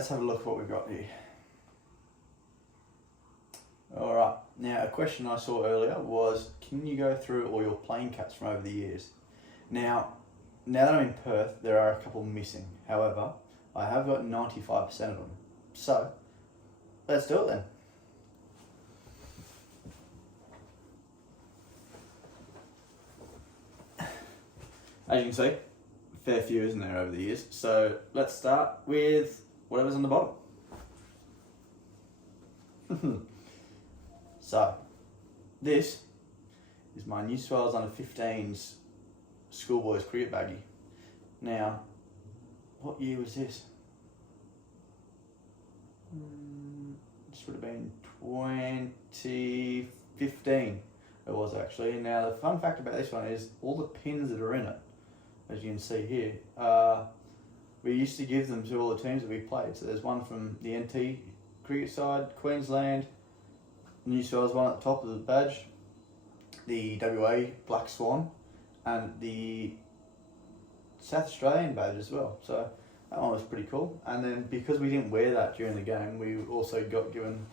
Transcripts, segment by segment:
let's have a look at what we've got here. Alright, now a question I saw earlier was, can you go through all your playing caps from over the years? Now that I'm in Perth, there are a couple missing. However, I have got 95% of them. So, let's do it then. As you can see, fair few isn't there over the years. So let's start with whatever's on the bottom. So, this is my New South Wales Under-15s schoolboys cricket baggie. Now, what year was this? This would have been 2015. It was actually. Now, the fun fact about this one is all the pins that are in it, as you can see here, we used to give them to all the teams that we played. So there's one from the NT cricket side, Queensland, New South Wales one at the top of the badge, the WA Black Swan, and the South Australian badge as well. So that one was pretty cool. And then because we didn't wear that during the game, we also got given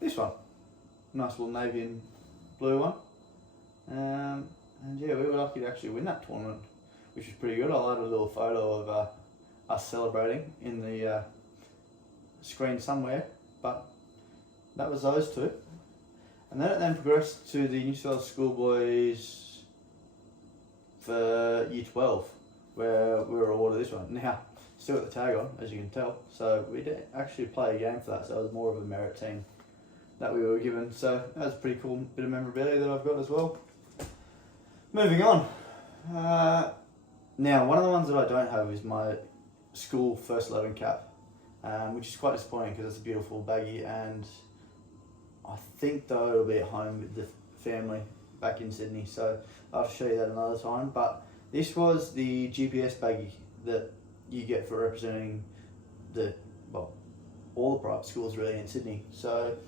this one. Nice little navy and blue one. And yeah, we were lucky to actually win that tournament, which was pretty good. I'll add a little photo of us celebrating in the screen somewhere. But that was those two. And then it then progressed to the New South Wales schoolboys for Year 12, where we were awarded this one. Now, still got the tag on, as you can tell. So we didn't actually play a game for that, so it was more of a merit team that we were given. So that was a pretty cool bit of memorabilia that I've got as well. Moving on. Now, one of the ones that I don't have is my school first 11 cap, which is quite disappointing because it's a beautiful baggie, and I think though it'll be at home with the family back in Sydney, so I'll show you that another time. But this was the GPS baggie that you get for representing all the private schools really in Sydney. So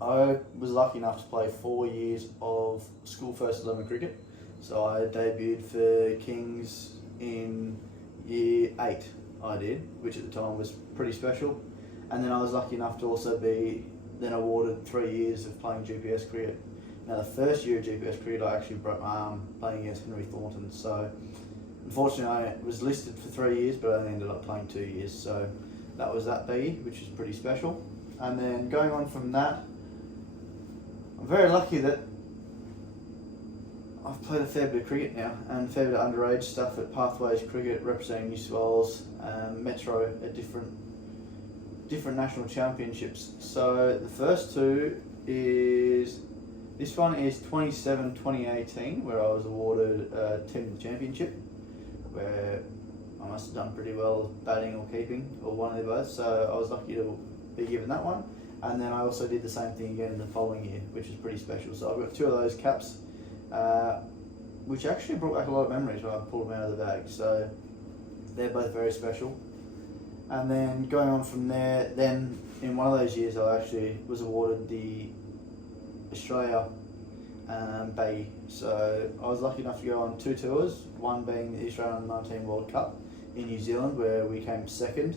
I was lucky enough to play 4 years of school first 11 cricket. So I debuted for Kings in Year 8, I did, which at the time was pretty special. And then I was lucky enough to also be then awarded 3 years of playing GPS cricket. Now the first year of GPS cricket I actually broke my arm playing against Henry Thornton, so unfortunately I was listed for 3 years but I only ended up playing 2 years, so that was that baggie, which is pretty special. And then going on from that, I'm very lucky that I've played a fair bit of cricket now, and a fair bit of underage stuff at Pathways Cricket, representing New South Wales, Metro at different national championships. So the first two is, this one is 27-2018, where I was awarded Team of the Championship, where I must have done pretty well batting or keeping, or one of the both, so I was lucky to be given that one. And then I also did the same thing again the following year, which is pretty special. So I've got 2 of those caps, which actually brought back a lot of memories when I pulled them out of the bag, so they're both very special. And then going on from there, then in one of those years I actually was awarded the Australia baggie. So I was lucky enough to go on 2 tours, one being the Australian U19 World Cup in New Zealand, where we came second.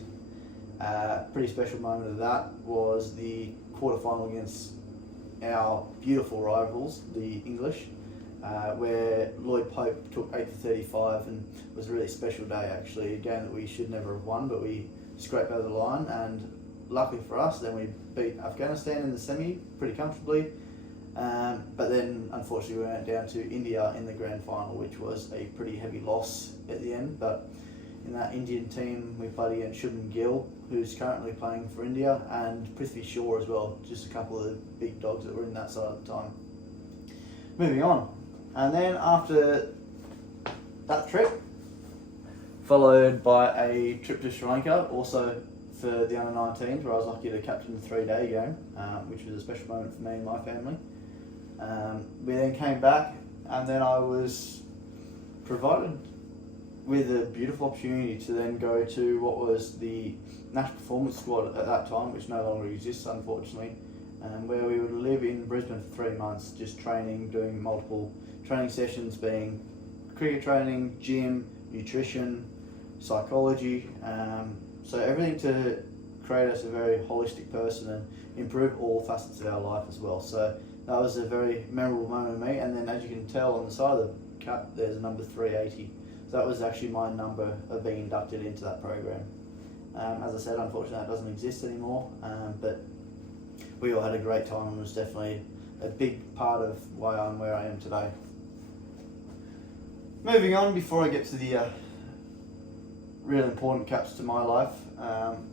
Pretty special moment of that was the quarterfinal against our beautiful rivals, the English, where Lloyd Pope took 8 for 35, and it was a really special day actually, a game that we should never have won, but we scraped over the line, and luckily for us then we beat Afghanistan in the semi pretty comfortably, but then unfortunately we went down to India in the grand final, which was a pretty heavy loss at the end. But in that Indian team we played against Shubman Gill, who's currently playing for India, and Prithvi Shaw as well, just a couple of the big dogs that were in that side at the time. Moving on, and then after that trip, followed by a trip to Sri Lanka, also for the under-19s, where I was lucky to captain the 3-day game, which was a special moment for me and my family. We then came back, and then I was provided with a beautiful opportunity to then go to what was the National Performance Squad at that time, which no longer exists unfortunately, where we would live in Brisbane for 3 months, just training, doing multiple training sessions, being cricket training, gym, nutrition, psychology, so everything to create us a very holistic person and improve all facets of our life as well. So that was a very memorable moment for me. And then, as you can tell on the side of the cap, there's a number 380. So that was actually my number of being inducted into that program. As I said, unfortunately that doesn't exist anymore, but we all had a great time and was definitely a big part of why I'm where I am today. Moving on, before I get to the real important caps to my life,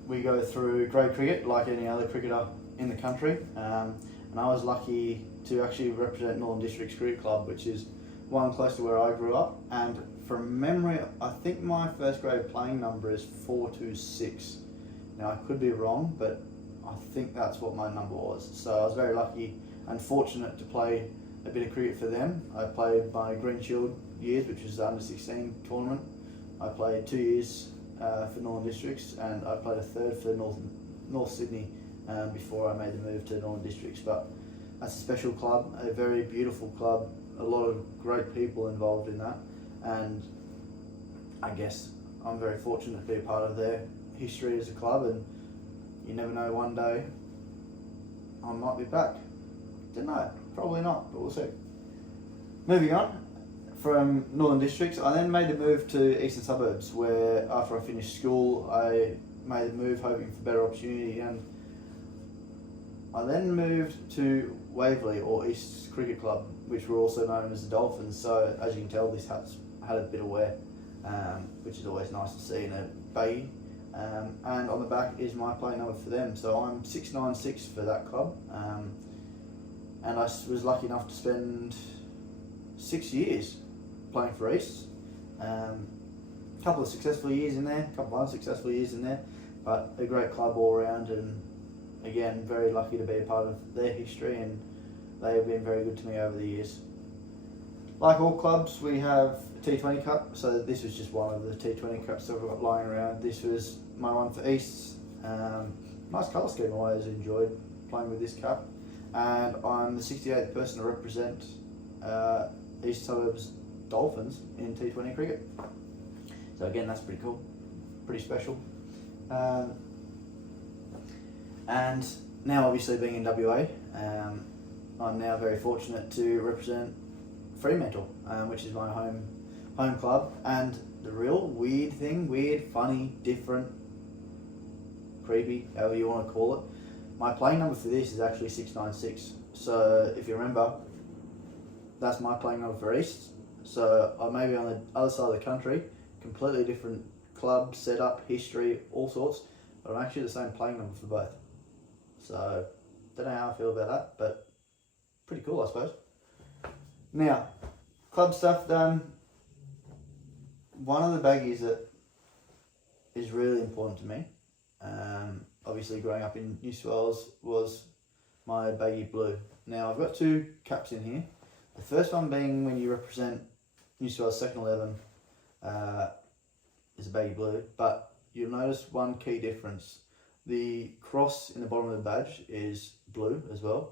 we go through grade cricket like any other cricketer in the country, and I was lucky to actually represent Northern Districts Cricket Club, which is one close to where I grew up. And from memory, I think my first grade playing number is 426. Now I could be wrong, but I think that's what my number was. So I was very lucky and fortunate to play a bit of cricket for them. I played my Green Shield years, which was the under 16 tournament. I played 2 years for Northern Districts, and I played a third for North Sydney before I made the move to Northern Districts. But that's a special club, a very beautiful club, a lot of great people involved in that, and I guess I'm very fortunate to be a part of their history as a club, and you never know, one day I might be back. Don't know, probably not, but we'll see. Moving on, from Northern Districts, I then made the move to Eastern Suburbs, where after I finished school, I made the move hoping for better opportunity, and I then moved to Waverley, or East Cricket Club, which were also known as the Dolphins. So as you can tell, this hat's had a bit of wear, which is always nice to see in a baggy. And on the back is my playing number for them. So I'm 696 for that club, and I was lucky enough to spend 6 years playing for East. A couple of successful years in there, a couple of unsuccessful years in there, but a great club all around, and again, very lucky to be a part of their history, and they have been very good to me over the years. Like all clubs, we have a T20 Cup, so this was just one of the T20 Cups that I've got lying around. This was my one for East. Nice colour scheme, I always enjoyed playing with this cap. And I'm the 68th person to represent East Suburbs Dolphins in T20 cricket. So again, that's pretty cool, pretty special. And now, obviously, being in WA, I'm now very fortunate to represent Fremantle, which is my home club. And the real weird, funny, different, creepy, however you want to call it, my playing number for this is actually 696. So if you remember, that's my playing number for East. So I may be on the other side of the country, completely different club, setup, history, all sorts, but I'm actually the same playing number for both. So don't know how I feel about that, but pretty cool, I suppose. Now, club stuff done. One of the baggies that is really important to me, obviously growing up in New South Wales, was my baggy blue. Now, I've got 2 caps in here. The first one being when you represent New South Wales second 11 is a baggy blue, but you'll notice one key difference. The cross in the bottom of the badge is blue as well.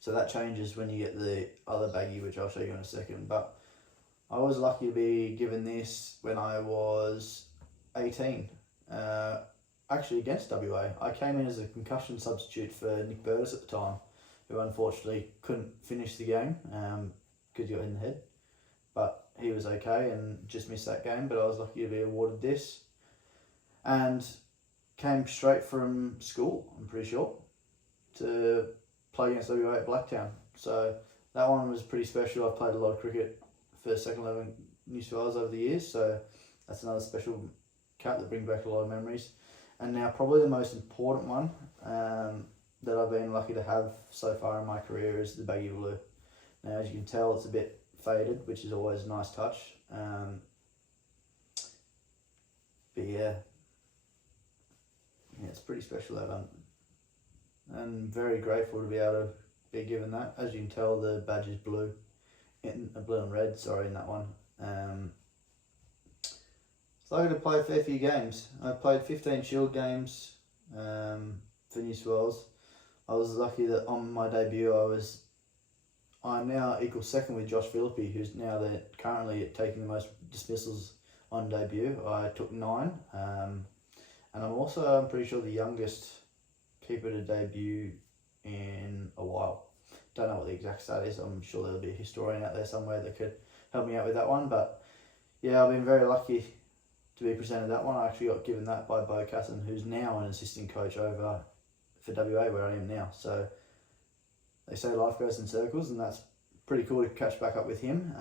So that changes when you get the other baggy, which I'll show you in a second. But I was lucky to be given this when I was 18, actually against WA. I came in as a concussion substitute for Nick Burtis at the time, who unfortunately couldn't finish the game because he got hit in the head. But he was okay and just missed that game, but I was lucky to be awarded this. And came straight from school, I'm pretty sure, to play against WA at Blacktown. So that one was pretty special. I've played a lot of cricket for second 11 New South Wales over the years, so that's another special cap that brings back a lot of memories. And now probably the most important one that I've been lucky to have so far in my career is the baggy blue. Now, as you can tell, it's a bit faded, which is always a nice touch. But yeah, it's pretty special, that one. And very grateful to be able to be given that. As you can tell, the badge is blue, blue and red, sorry, in that one. So I got to play a fair few games. I played 15 Shield games for New South Wales. I was lucky that on my debut I'm now equal second with Josh Philippi, who's now currently taking the most dismissals on debut. I took 9, and and I'm pretty sure the youngest keeper to debut in a while. Don't know what the exact stat is. I'm sure there'll be a historian out there somewhere that could help me out with that one. But yeah, I've been very lucky to be presented that one. I actually got given that by Bo Casson, who's now an assistant coach over for WA where I am now. So they say life goes in circles, and that's pretty cool to catch back up with him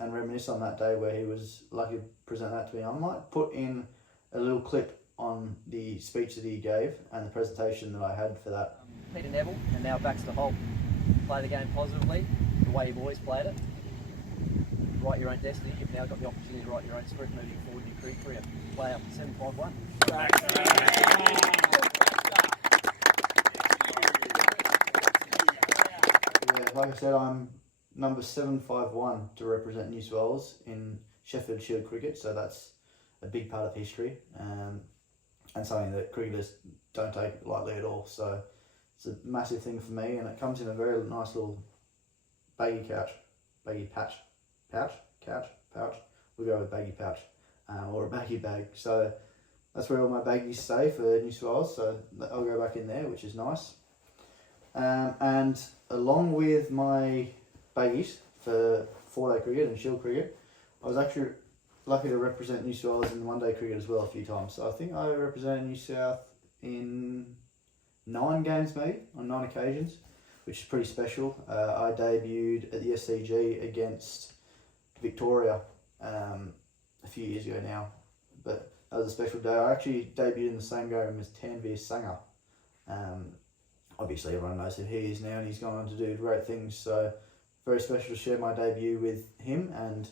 and reminisce on that day where he was lucky to present that to me. I might put in a little clip on the speech that he gave and the presentation that I had for that. Peter Neville, and now Baxter Holt. Play the game positively, the way you've always played it. Write your own destiny. You've now got the opportunity to write your own script moving forward in your career. Play up 7-5-1. Yeah, like I said, I'm number 751 to represent New South Wales in Sheffield Shield cricket, so that's a big part of history and something that cricketers don't take lightly at all. So it's a massive thing for me, and it comes in a very nice little baggy pouch. We'll go with baggy pouch or a baggy bag. So that's where all my baggies stay for New South Wales. So I'll go back in there, which is nice. And along with my baggies for 4-day cricket and Shield cricket, I was actually lucky to represent New South Wales in 1-day cricket as well a few times. So I think I represented New South in 9 games maybe, on 9 occasions, which is pretty special. I debuted at the SCG against Victoria a few years ago now, but that was a special day. I actually debuted in the same game as Tanveer Sangha. Obviously everyone knows who he is now, and he's gone on to do great things, so very special to share my debut with him, and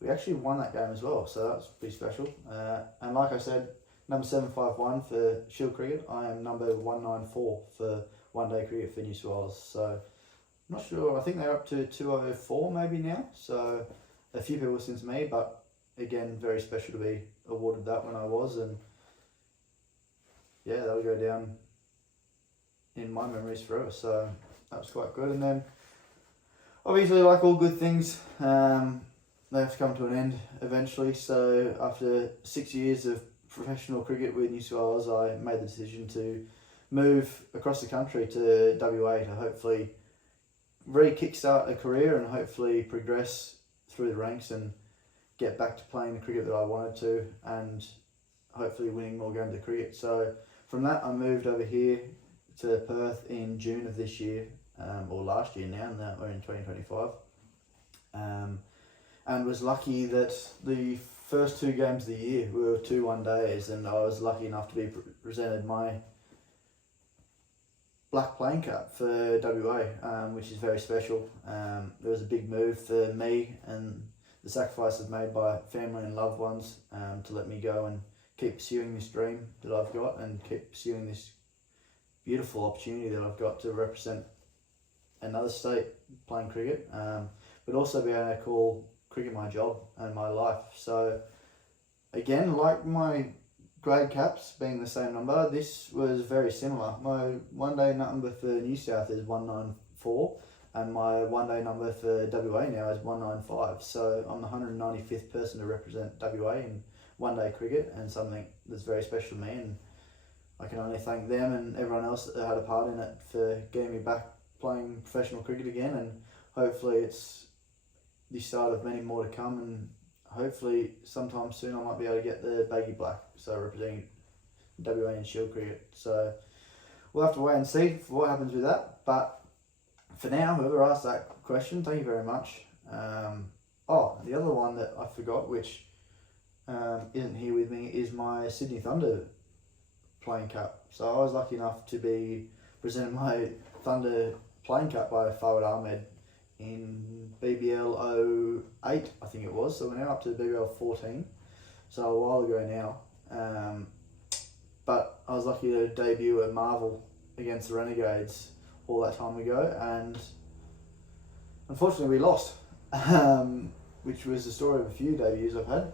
we actually won that game as well, so that's pretty special. And like I said, number 751 for Shield cricket. I am number 194 for 1-day cricket for New South Wales, so I'm not sure, I think they're up to 204 maybe now, so a few people since me, but again, very special to be awarded that when I was, and yeah, that'll go down in my memories forever, so that was quite good. And then obviously, like all good things, they have to come to an end eventually. So after 6 years of professional cricket with New South Wales, I made the decision to move across the country to WA to hopefully kickstart a career and hopefully progress through the ranks and get back to playing the cricket that I wanted to, and hopefully winning more games of cricket. So from that, I moved over here to Perth in June of this year, or last year now, and that we're in 2025. And was lucky that the first 2 games of the year were 2 one-days, and I was lucky enough to be presented my black playing cap for WA, which is very special. It was a big move for me, and the sacrifices made by family and loved ones to let me go and keep pursuing this dream that I've got, and keep pursuing this beautiful opportunity that I've got to represent another state playing cricket, but also be able to call cricket my job and my life. So again, like my grade caps being the same number, this was very similar. My 1-day number for New South is 194, and my 1-day number for WA now is 195. So I'm the 195th person to represent WA in 1-day cricket, and something that's very special to me, and I can only thank them and everyone else that had a part in it for getting me back playing professional cricket again, and hopefully it's the start of many more to come, and hopefully sometime soon I might be able to get the baggy black, so representing WA in Shield cricket. So we'll have to wait and see for what happens with that, but for now, whoever asked that question, thank you very much. The other one that I forgot, which isn't here with me, is my Sydney Thunder playing cap. So I was lucky enough to be presented my Thunder playing cap by Fawad Ahmed in BBL 08, I think it was. So we're now up to BBL 14, so a while ago now. But I was lucky to debut at Marvel against the Renegades all that time ago, and unfortunately we lost, which was the story of a few debuts I've had.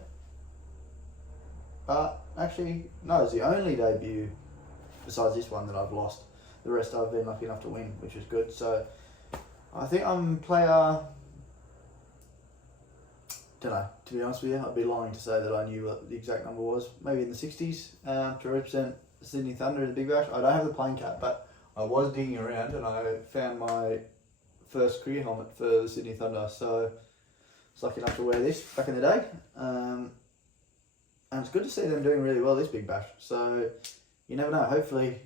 But actually, no, it's the only debut besides this one that I've lost. The rest I've been lucky enough to win, which is good. So I think I'm player don't know, to be honest with you, I'd be lying to say that I knew what the exact number was. Maybe in the 60s to represent Sydney Thunder in the Big Bash. I don't have the playing cap, but I was digging around and I found my first career helmet for the Sydney Thunder. So I was lucky enough to wear this back in the day. And it's good to see them doing really well this Big Bash. So you never know, hopefully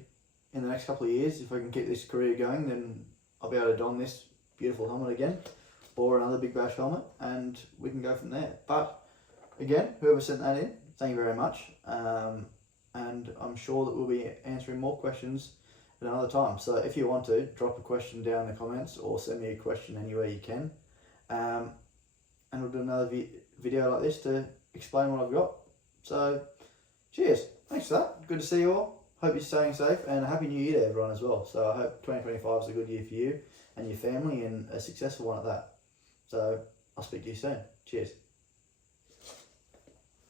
in the next couple of years, if I can keep this career going, then I'll be able to don this beautiful helmet again, or another Big Bash helmet, and we can go from there. But again, whoever sent that in, thank you very much. And I'm sure that we'll be answering more questions at another time. So if you want to, drop a question down in the comments or send me a question anywhere you can. And we'll do another video like this to explain what I've got. So cheers. Thanks for that. Good to see you all. Hope you're staying safe, and a happy new year to everyone as well. So I hope 2025 is a good year for you and your family, and a successful one at that. So I'll speak to you soon. Cheers.